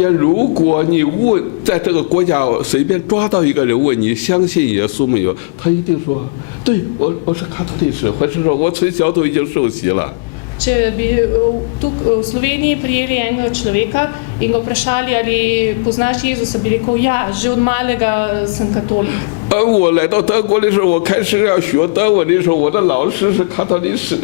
如果你问，在这个国家随便抓到一个人问你相信耶稣没有，他一定说，对我是卡托利士，或是说我从小都已经受洗了。Če bi tukaj v Sloveniji prijeli enega človeka in ga vprašali, ali poznaš Jezusa, bi rekel, ja, že od malega sem katolik. 我来到德国的时候，我开始要学德文的时候，我的老师是卡托利士，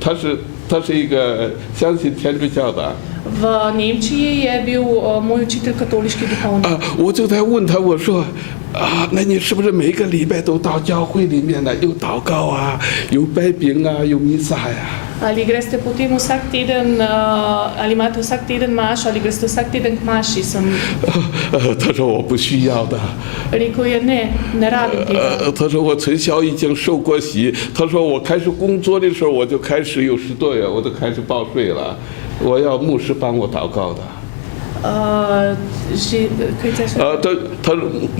他是一个相信天主教的。V Nemčiji je bil moj učitelj katoliški duhovnik. 我就在问他，我说那你是不是每个礼拜都到教会里面呢？有祷告啊，有拜饼啊，有弥撒呀？ Ali greste potem vsak teden, ali imate vsak teden mašo, ali greste vsak teden k maši? 他说我不需要的。 Rekel je ne rabim tega. 他说我从小已经受过洗。他说我开始工作的时候，我就开始有10多月，我就开始报税了。我要牧师帮我祷告的。他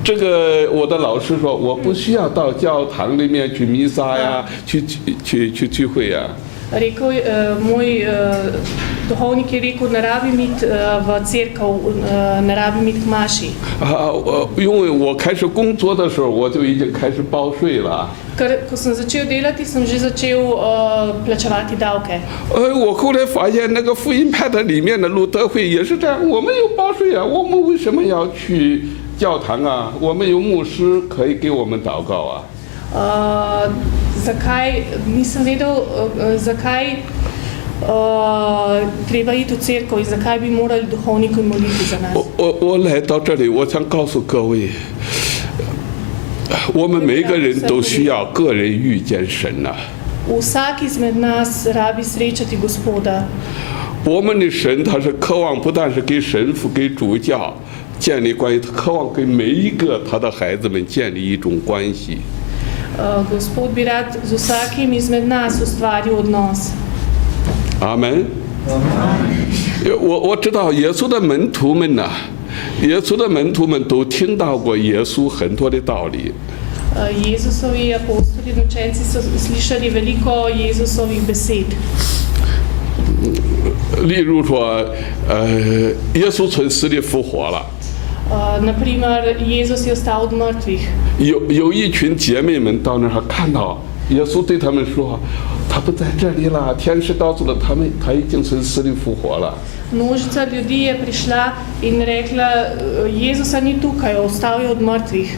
这个我的老师说，我不需要到教堂里面去弥撒呀，去聚会呀。 Rekel, moj duhovnik je rekel, ne rabim iti v cerkev, ne rabim iti k maši. 因为我开始工作的时候，我就已经开始报税了。 Ker ko sem začel delati, sem že začel plačevati davke. 我后来发现那个福音派的里面的路德会也是这样，我们有报税啊，我们为什么要去教堂啊？我们有牧师可以给我们祷告啊。 Zakaj nisem vedel, zakaj treba iti v cerkev in zakaj bi morali duhovniki moliti za nas. 我来到这里，我想告诉各位，我们每个人都需要个人遇见神呐。 Vsak izmed nas rabi srečati Gospoda. 我们的神他是渴望不但是给神父、给主教建立关系，他渴望跟每一个他的孩子们建立一种关系。 Gospod bi rad z vsakim izmed nas ustvaril odnos. 阿门。我知道耶稣的门徒们呐，耶稣的门徒们都听到过耶稣很多的道理。 Jezusovi apostoli in učenci so slišali veliko Jezusovih besed. 例如说，耶稣从死里复活了。 Naprimer, Jezus je vstal od mrtvih. 有一群姐妹们到那儿看到耶稣对他们说，他不在这里了，天使告诉了他们，他已经从死里复活了。 Množica ljudi je prišla in rekla, Jezusa ni tukaj, vstal je od mrtvih.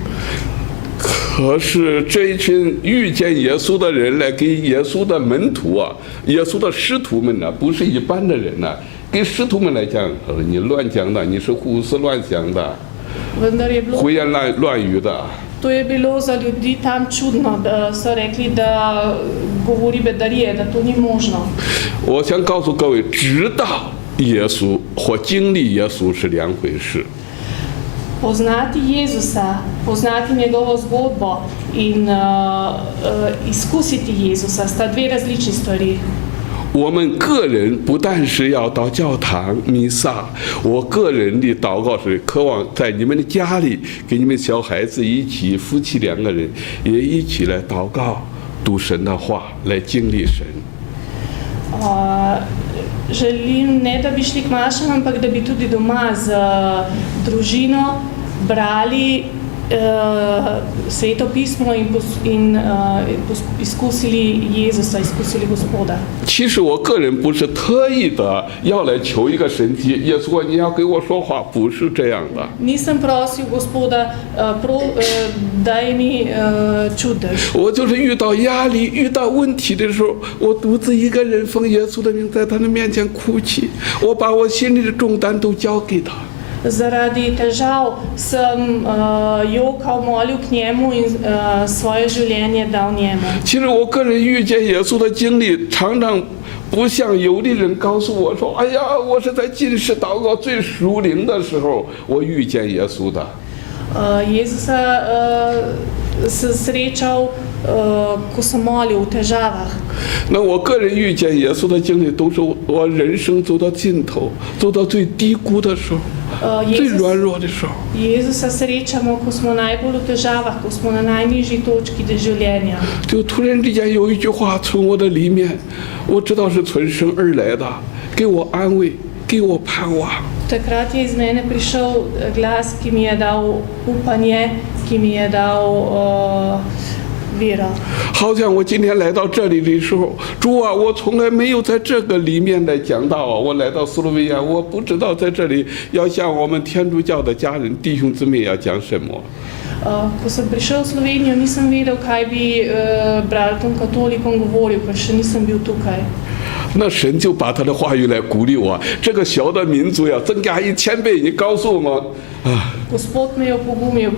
可是这一群遇见耶稣的人来给耶稣的门徒啊，耶稣的师徒们呢，不是一般的人呢。 给师徒们来讲，你乱讲的，你是胡思乱想的，胡言乱语的。 To je bilo za ljudi tam čudno, da so rekli, da govori bedarije, da to ni možno. 我想告诉各位，知道耶稣或经历耶稣是两回事。 Poznati Jezusa, poznati njegovo zgodbo in izkusiti Jezusa sta dve različni stvari. 我们个人不但是要到教堂弥撒，我个人的祷告是渴望在你们的家里，跟你们小孩子一起，夫妻2个人也一起来祷告，读神的话，来经历神。Želim ne da bi šli k mašam, ampak da bi tudi doma z družino brali Sveto pismo in izkusili Jezusa, izkusili Gospoda. 其实我个人不是特意的要来求一个神迹，耶稣你要给我说话，不是这样的。 Nisem prosil Gospoda, daj mi čudež. 我就是遇到压力、遇到问题的时候，我独自一个人奉耶稣的名在他的面前哭泣，我把我心里的重担都交给他。 Zaradi težav sem jokal, molil k njemu in svoje življenje dal njemu. 其实我个人遇见耶稣的经历，常常不像有的人告诉我说：“哎呀，我是在进食祷告最属灵的时候，我遇见耶稣的。” Jezusa sem srečal, ko sem molil v težavah. 那我个人遇见耶稣的经历，都是我人生走到尽头、走到最低谷的时候。 最软弱的时候。 Jezusa srečamo, ko smo najbolj v težavah, ko smo na najnižji točki življenja. 就突然之间有一句话从我的里面，我知道是从神而来的，给我安慰，给我盼望。 Takrat je iz mene prišel glas, ki mi je dal upanje, ki mi je dal vero. 好像我今天来到这里的时候，主啊，我从来没有在这个里面来讲道啊。我来到斯洛维亚，我不知道在这里要向我们天主教的家人、弟兄姊妹要讲什么。 Ko sem prišel v Slovenijo, nisem vedel, kaj bi bratom katolikom govoril, ker še nisem bil tukaj. 那神就把他的话语来鼓励我，这个小的民族要增加1000倍。你告诉我们啊， Gospod me je opogumil,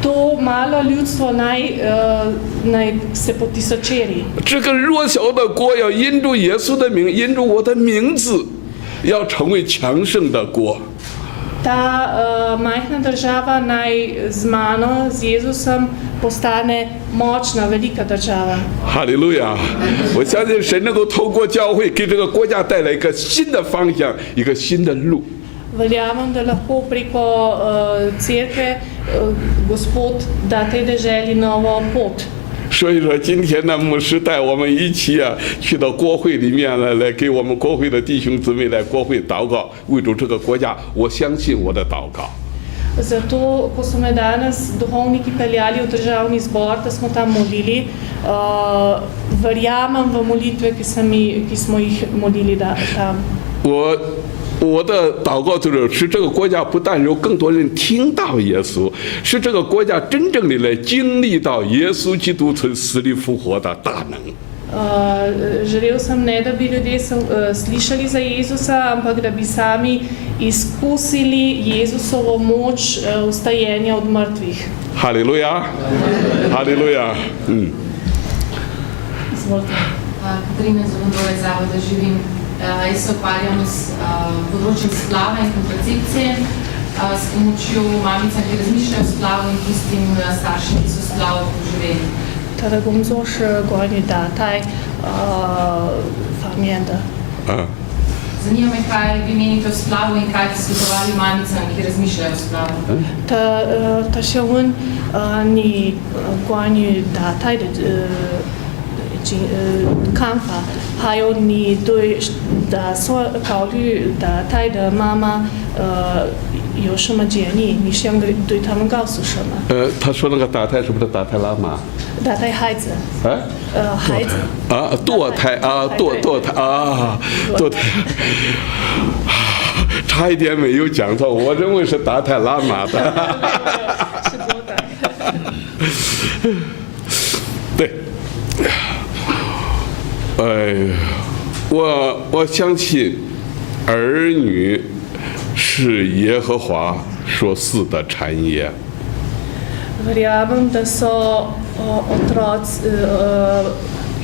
to malo ljudstvo naj se potisočeri. 这个弱小的国要因着耶稣的名，因着我的名字，要成为强盛的国。 Ta majhna država naj z mano, z Jezusom, postane močna, velika država. 哈利路亚！我相信神能够透过教会给这个国家带来一个新的方向，一个新的路。 Verjamem, da lahko preko cerkve Gospod da tej deželi novo pot. 所以说，今天呢，牧师带我们一起啊，去到国会里面呢，来给我们国会的弟兄姊妹来国会祷告，为主这个国家，我相信我的祷告。 Zato, ko so me danes duhovniki peljali v državni zbor, da smo tam molili, verjamem v molitve, ki smo jih molili tam. 我的祷告就是使这个国家不但有更多人听到耶稣，使这个国家真正的来经历到耶稣基督从死里复活的大能。 Želel sem ne, da bi ljudje slišali za Jezusa, ampak da bi sami izkusili Jezusovo moč vstajenja od mrtvih. 哈利路亚，哈利路亚，Izvolite. Katarina Zolondove iz Zavoda živim. Jaz se ukvarjam s področjem splava in kontracepcije, s pomočjo mamic, ki razmišljajo o splavu in tistim staršem, ki so splav doživeli. 他的工作是关于打胎方面的。 Zanima me, kaj vi menite o splavu in kaj bi svetovali mamicam, ki razmišljajo o splavu. 他想问你关于打胎的看法，还有你对打算考虑打胎的妈妈有什么建议？你想对他们告诉什么？他说那个打胎是不是打胎拉玛？ 打胎孩子。孩子。啊，堕胎啊，堕胎啊，堕胎。差一点没有讲错，我认为是打胎拉玛的。是堕胎。对。我相信儿女是耶和华所赐的产业。 Verjamem, da so otroci,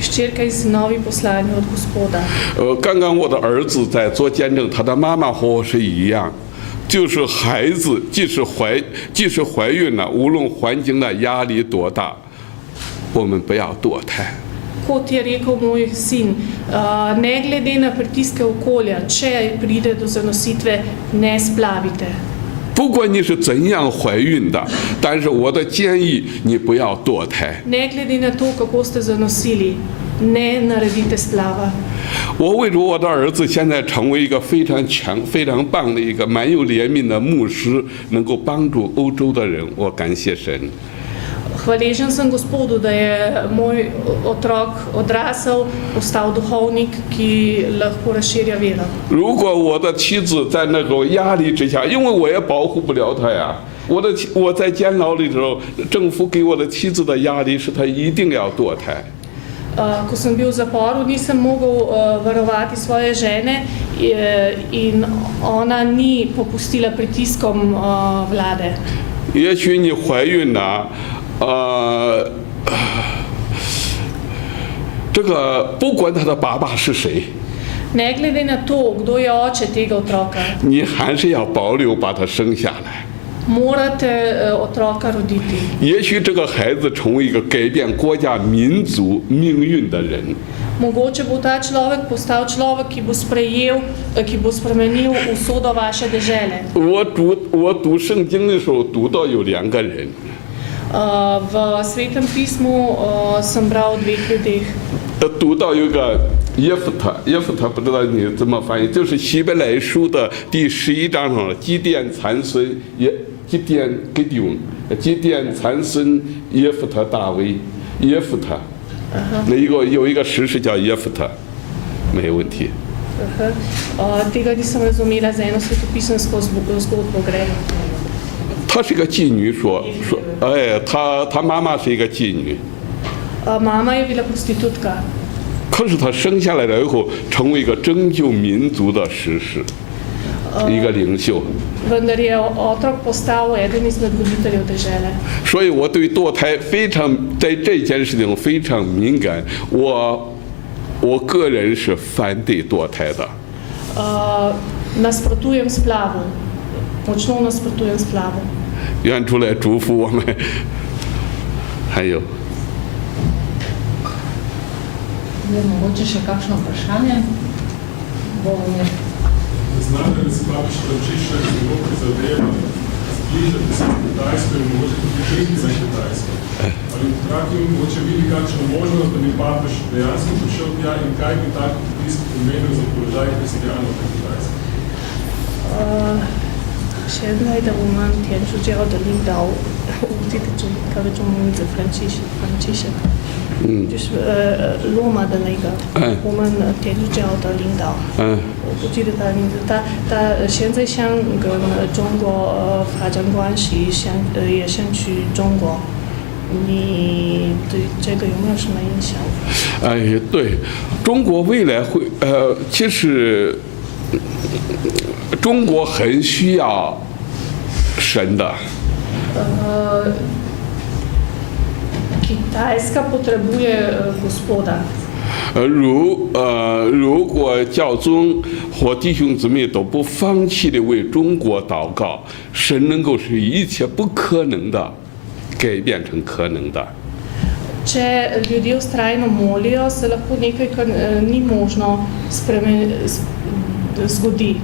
hčerke in sinovi poslani od Gospoda. 刚刚我的儿子在做见证，他的妈妈和我是一样，就是孩子即使怀孕了，无论环境的压力多大，我们不要堕胎。 Kot je rekel moj sin, ne glede na pritiske okolja, če pride do zanositve, ne splavite. 不管你是怎样怀孕的，但是我的建议你不要堕胎。 Ne glede na to, kako ste zanosili, ne naredite splava. 我为着我的儿子现在成为一个非常强、非常棒的一个蛮有怜悯的牧师，能够帮助欧洲的人，我感谢神。 Hvaležen sem Gospodu, da je moj otrok odrasel, postal duhovnik, ki lahko razširja vero. 如果我的妻子在那种压力之下，因为我也保护不了她呀，我在监牢里的时候，政府给我的妻子的压力是她一定要堕胎。 Ko sem bil v zaporu, nisem mogel varovati svoje žene in ona ni popustila pritiskom vlade. 也许你怀孕了。 这个不管他的爸爸是谁， Ne glede na to, kdo je oče tega otroka, 你还是要保留把他生下来。 morate otroka roditi. 也许这个孩子成为一个改变国家民族命运的人。 Mogoče bo ta človek postal človek, ki bo spremenil usodo vaše dežele. 我读圣经的时候读到有2个人。 V Svetem pismu sem bral o 2 ljudeh. 读到有个耶夫特不知道你怎么翻译，就是希伯来书的第11章上，基甸参孙基甸参孙耶夫特大卫，耶夫特，那有一个诗是叫耶夫特，没有问题。Tega nisem razumela za eno svetopisemsko zgodbo gre. 她是个妓女，哎，她妈妈是一个妓女。Mama je bila prostitutka. 可是她生下来了以后，成为一个拯救民族的士师，一个领袖。Vendar je otrok postal eden izmed voditeljev dežele. 所以我对堕胎在这件事情非常敏感。我个人是反对堕胎的。Nasprotujem splavu. Močno nasprotujem splavu. 愿主来祝福我们。还有。 Mogoče še kakšno vprašanje? Znate, da se papež Frančišek zelo prizadeva zbližati se s Kitajsko in mogoče tudi kriti za Kitajsko. Ali hkrati mogoče vidi kakšno možnost, da bi papež dejansko prišel tja in kaj bi tak tisk pomenil za položaj kristijanov na Kitajsko? 现在的我们天主教的领导，我记得他的中文名字Franciscan。就是罗马的那个，我们天主教的领导，我不记得他的名字。他现在想跟中国发展关系，也想去中国。你对这个有没有什么影响？哎，对，中国未来会其实中国很需要神的。Kitajska potrebuje Gospoda. 如果教宗或弟兄姊妹都不放弃的为中国祷告，神能够使一切不可能的改变成可能的。 Če ljudje vztrajno molijo, se lahko nekaj, kar ni možno zgodi.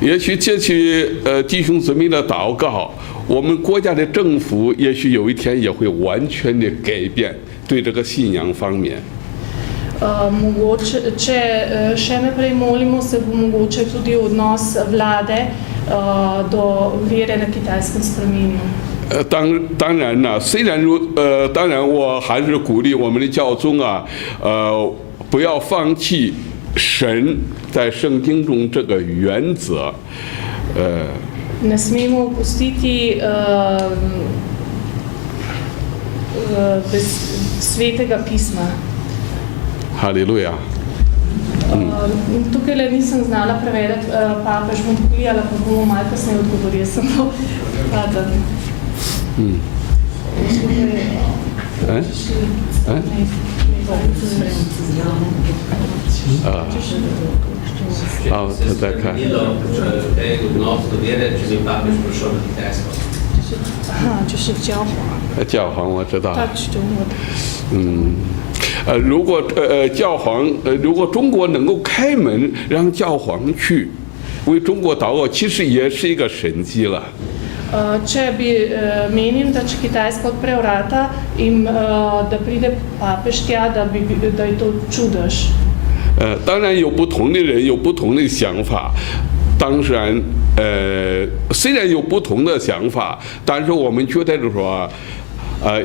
也许借取弟兄姊妹的祷告，我们国家的政府也许有一天也会完全的改变对这个信仰方面。Mogoče, če še naprej molimo, se bo mogoče tudi odnos vlade do vere na Kitajskem spremenil. 当然呢，当然我还是鼓励我们的教宗啊，不要放弃神在圣经中这个原则，Ne smemo opustiti svetega pisma. 哈利路亚。Tukaj le nisem znala prevedati papež, bom pogledala, pa bomo malo kasneje odgovorili, samo paden.就是教皇。教皇我知道。他去中国的。如果教皇，如果中国能够开门让教皇去为中国祷告，其实也是一个神迹了。Če bi menim, da če Kitajska odpre vrata in da pride papež tja, da je to čudež. 当然有不同的人有不同的想法，当然虽然有不同的想法，但是我们觉得就是说，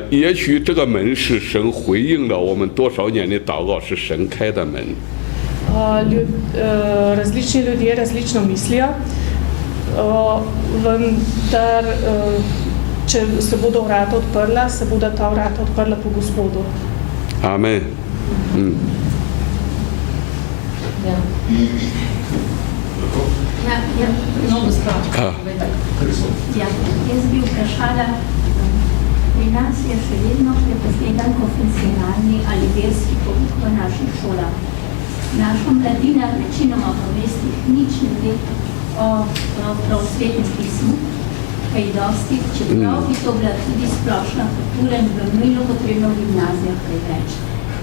也许这个门是神回应了我们多少年的祷告，是神开的门。Različni ljudje različno mislijo. Vendar, če se bodo vrata odprla, se bodo ta vrata odprla po Gospodu. Amen. Jaz bi vprašala, pri nas je še vedno prepovedan konfesionalni ali verski pouk v naših šolah. Naša mladina večinoma v mestih nič ne ve o svetem pismu, kaj dosti, čeprav bi to bila tudi splošna kultura in bi nujno potrebno v gimnazijah kaj več.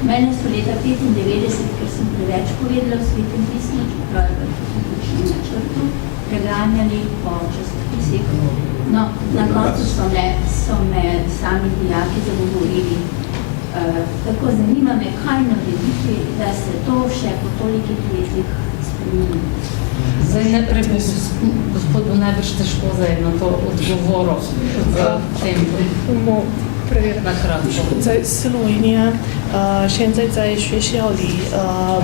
Mene so leta 95, ker sem preveč povedala o svetem pismu, čeprav je bilo tudi učni načrtu, preganjali po časopisih. No, na koncu so me sami dijaki zagovorili, Tako zanima me, kaj narediti, da se to še po tolikih letih spremeni. Zdaj najprej gospod bo najbrž težko zdaj na to odgovoril v tem. Na kratko. 在斯洛文尼亚，现在在学校里，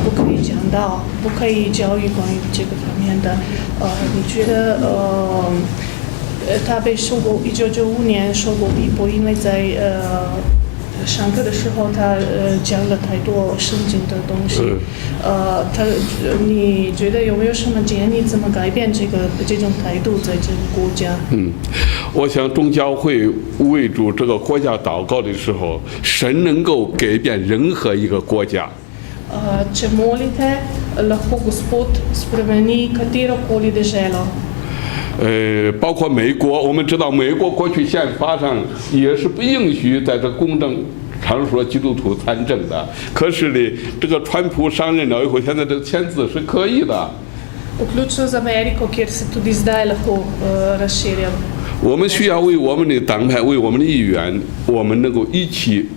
不可以讲到，不可以教育关于这个方面的。你觉得，他被受过1995年受过逼迫，因为在上课的时候他讲了太多圣经的东西。你觉得有没有什么建议怎么改变这种态度在这个国家？我想宗教会为主这个国家祷告的时候，神能够改变任何一个国家。Če molite, lahko Gospod spremeni katerokoli deželo. 包括美国，我们知道美国过去宪法上也是不允许在这公正场所基督徒参政的。可是呢，这个川普上任了以后，现在这个签字是可以的。Vključno z Ameriko, kjer se tudi zdaj lahko razširja. 我们需要为我们的党派、为我们的议员，我们能够一起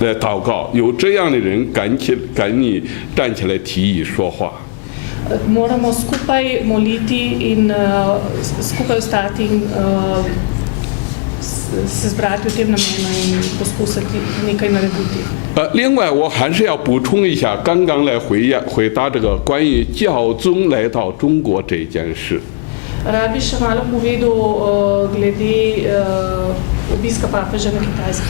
来祷告。有这样的人敢于站起来提议说话。Moramo skupaj moliti in skupaj ostati in se zbrati v tem namenu in poskusiti nekaj narediti. 另外，我还是要补充一下，刚刚来回答这个关于教宗来到中国这件事。Rad bi še malo povedal glede obiska papeža na Kitajskem.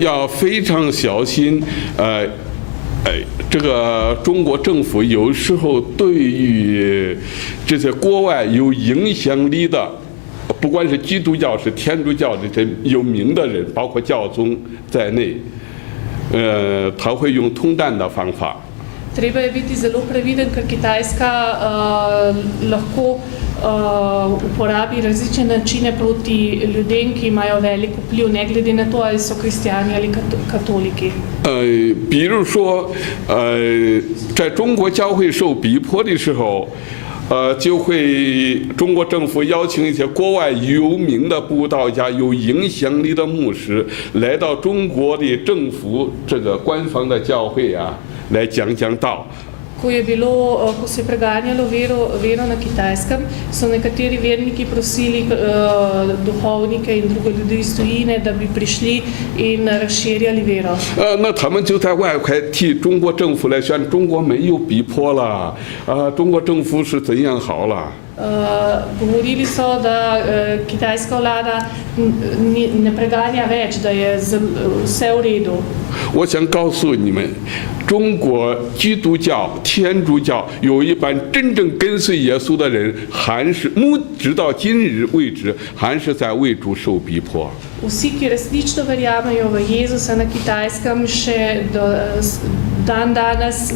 要非常小心，这个中国政府有时候对于这些国外有影响力的，不管是基督教是天主教的这有名的人，包括教宗在内，他会用通弹的方法。Treba je biti zelo previden, ker Kitajska lahko uporabi različne načine proti ljudem, ki imajo velik vpliv, ne glede na to, ali so kristjani ali katoliki. 比如说，在中国教会受逼迫的时候，就会中国政府邀请一些国外有名的布道家、有影响力的牧师来到中国的政府这个官方的教会啊，来讲道。Ko se je preganjalo vero na Kitajskem, so nekateri verniki prosili duhovnike in druge ljudi iz tujine, da bi prišli in razširjali vero. 那他们就在外块替中国政府来宣，中国没有逼迫了，中国政府是怎样好了。Govorili so, da kitajska vlada ne preganja več, da je vse v redu. 我想告诉你们，中国基督教、天主教有一班真正跟随耶稣的人，还是直到今日为止，还是在为主受逼迫。Vsi, ki resnično verjamejo v Jezusa na Kitajskem, še dan danes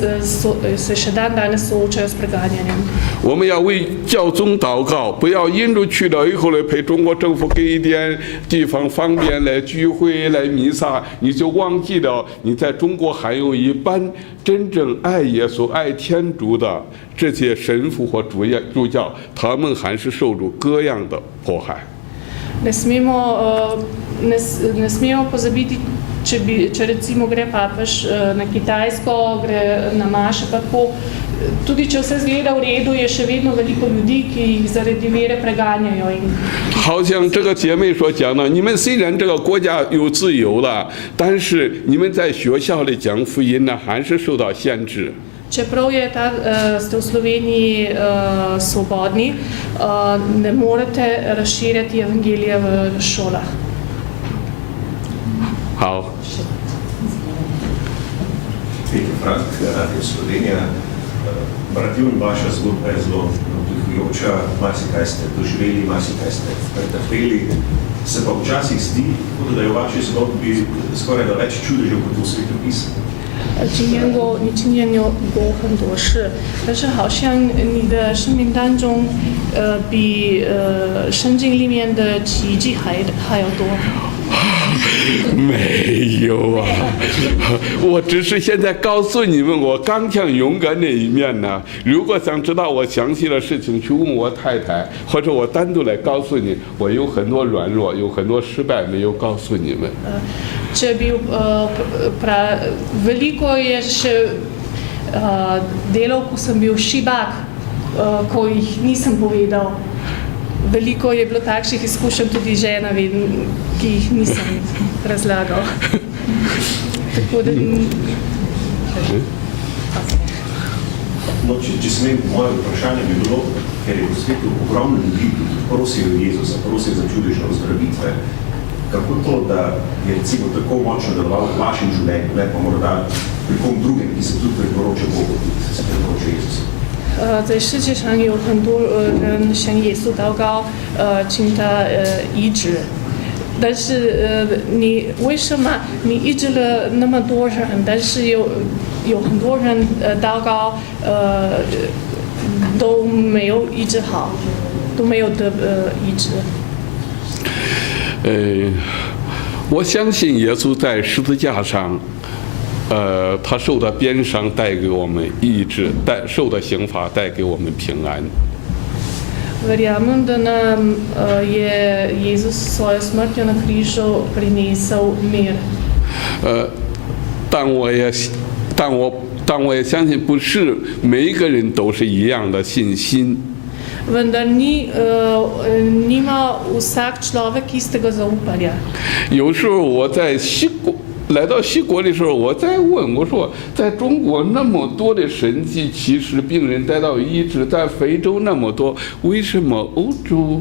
soočajo s preganjanjem. 我们要为教宗祷告，不要印度去了以后呢，陪中国政府给一点地方方便来聚会、来弥撒，你就忘记了你在中国还有一班真正爱耶稣、爱天主的这些神父或主教，他们还是受着各样的迫害。Ne smemo pozabiti, če recimo gre papež na Kitajsko, gre na maše, kako tudi če vse zgleda v redu, je še vedno veliko ljudi, ki jih zaradi vere preganjajo. 好像这个姐妹所讲的，你们虽然这个国家有自由了，但是你们在学校里讲福音呢，还是受到限制。 Čeprav ste v Sloveniji svobodni, ne morete razširjati evangelija v šolah. 好。Peter Frank, Radio Slovenija. Bratju in vaša zgodba je zelo navdihujoča, marsikaj ste doživeli, marsikaj ste pretrpeli. Se pa včasih zdi, da je v vaši zgodbi skoraj da več čudežev kot v svetopisu. 经验过，你经验过很多事，但是好像你的生命当中，比圣经里面的奇迹还要多。没有啊，我只是现在告诉你们我刚强勇敢的一面呢。如果想知道我详细的事情，去问我太太，或者我单独来告诉你，我有很多软弱，有很多失败没有告诉你们。Če bi veliko je še delov, ko sem bil šibak, ko jih nisem povedal. Veliko je bilo takšnih izkušenj, tudi žena vem, ki jih nisem razlagal. Tako da... No, če smem, moje vprašanje bi bilo, ker je v svetu ogromno ljudi, ki prosijo Jezusa, prosijo za čudežne ozdravitve. Kako to, da je recimo tako močno deloval v vašem življenju, ne pa morda pri kom drugem, ki se tudi priporoča Bogu, ki se priporoča Jezusu? 在世界上有很多人向耶稣祷告，请他医治。但是你为什么你医治了那么多人，但是有很多人祷告都没有医治好，都没有得医治？我相信耶稣在十字架上。他受的鞭伤带给我们医治，受的刑罚带给我们平安。Verjamem, da nam je Jezus s svojo smrtjo na križu prinesel mir. 但我也相信，不是每一个人都是一样的信心。Vendar nima vsak človek istega zaupanja. 有时候我在来到西国的时候，我在问我说，在中国那么多的神迹奇事，病人得到医治，在非洲那么多，为什么欧洲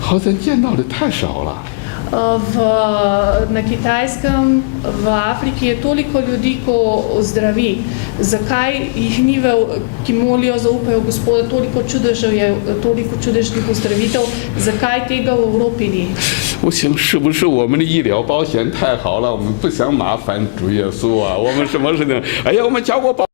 好像见到的太少了？ Na Kitajskem, v Afriki je toliko ljudi, ko ozdravi. Zakaj jih ni, ki molijo, zaupajo Gospoda, toliko čudežev je, toliko čudežnih ozdravitev, zakaj tega v Evropi ni? 我想是不是我们的医疗保险太好了，我们不想麻烦主耶稣啊？我们什么事情？哎呀，我们交过保